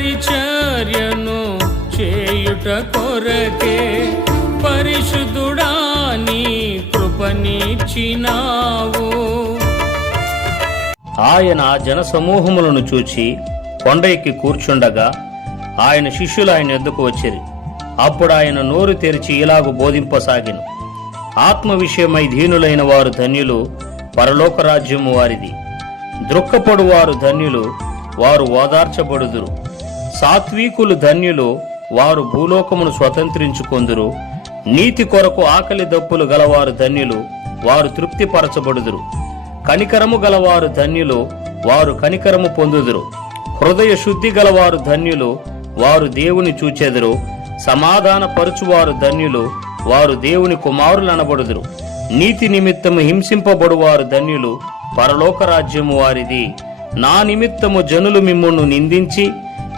పరిచర్యను చేయుట కొరకే పరిశుద్ధుడా నీ కృపనిచ్చినావు. ఆయన జనసమూహములను చూచి కొండ ఎక్కి కూర్చుండగా ఆయన శిష్యులు ఆయన ఎద్దుకు వచ్చిరి. అప్పుడు ఆయన నోరు తెరిచి ఇలాగు బోధింపసాగిను. ఆత్మ విషయమై దీనులైన వారు ధన్యులు పరలోక రాజ్యము వారిది. దృక్కపడు వారు ధన్యులు వారు ఓదార్చబడుదురు. సాత్వీకులు ధన్యులు వారు భూలోకమును స్వతంత్రించుకొందురు. నీతి కొరకు ఆకలి దప్పులు గలవారు ధన్యులు వారు తృప్తిపరచబడుదురు. కనికరము గలవారు ధన్యులు వారు కనికరము పొందుదురు. హృదయ శుద్ధి గలవారు ధన్యులు వారు దేవుని చూచెదురు. సమాధాన పరుచువారు ధన్యులు వారు దేవుని కుమారులు అనబడుదురు నీతి నిమిత్తము హింసింపబడువారు ధన్యులు పరలోక రాజ్యము వారిది. నా నిమిత్తము జనులు మిమ్మును నిందించి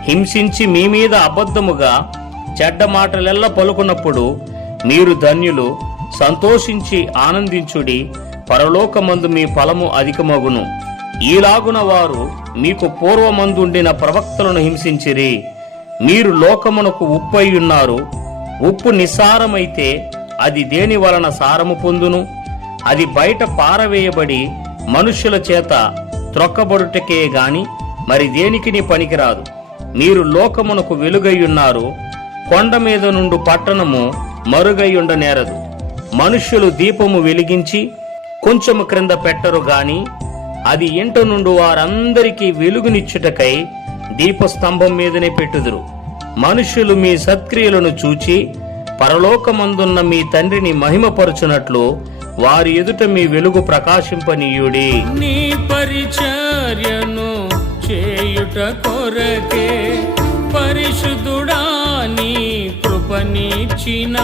హింసించి మీ మీద అబద్ధముగా చెడ్డ మాటలెల్ల పలుకున్నప్పుడు మీరు ధన్యులు సంతోషించి ఆనందించుడి పరలోకమందు మీ ఫలము అధికమగును. ఈలాగున వారు మీకు పూర్వమందుండిన ప్రవక్తలను హింసించిరి. మీరు లోకమునకు ఉప్పై ఉన్నారు ఉప్పు నిస్సారమైతే అది దేని వలన సారము పొందును? అది బయట పారవేయబడి మనుష్యుల చేత త్రొక్కబడుటకే గాని మరి దేనికిని పనికిరాదు? మీరు లోకమునకు వెలుగయ్యున్నారు కొండ మీద నుండు పట్టణము మరుగయ్యుండ నేరదు. మనుష్యులు దీపము వెలిగించి కొంచెము క్రింద పెట్టరు గాని అది ఇంట నుండి వారందరికీ వెలుగునిచ్చుటకై దీపస్తంభం మీదనే పెట్టుదురు. మనుష్యులు మీ సత్క్రియలను చూచి పరలోకమందున్న మీ తండ్రిని మహిమపరచునట్లు వారి ఎదుట మీ వెలుగు ప్రకాశింపనీయుడి. నీ పరిచర్యను చేయుట కొరకే పరిశుద్ధుడా నీ కృపనిచ్చినావు.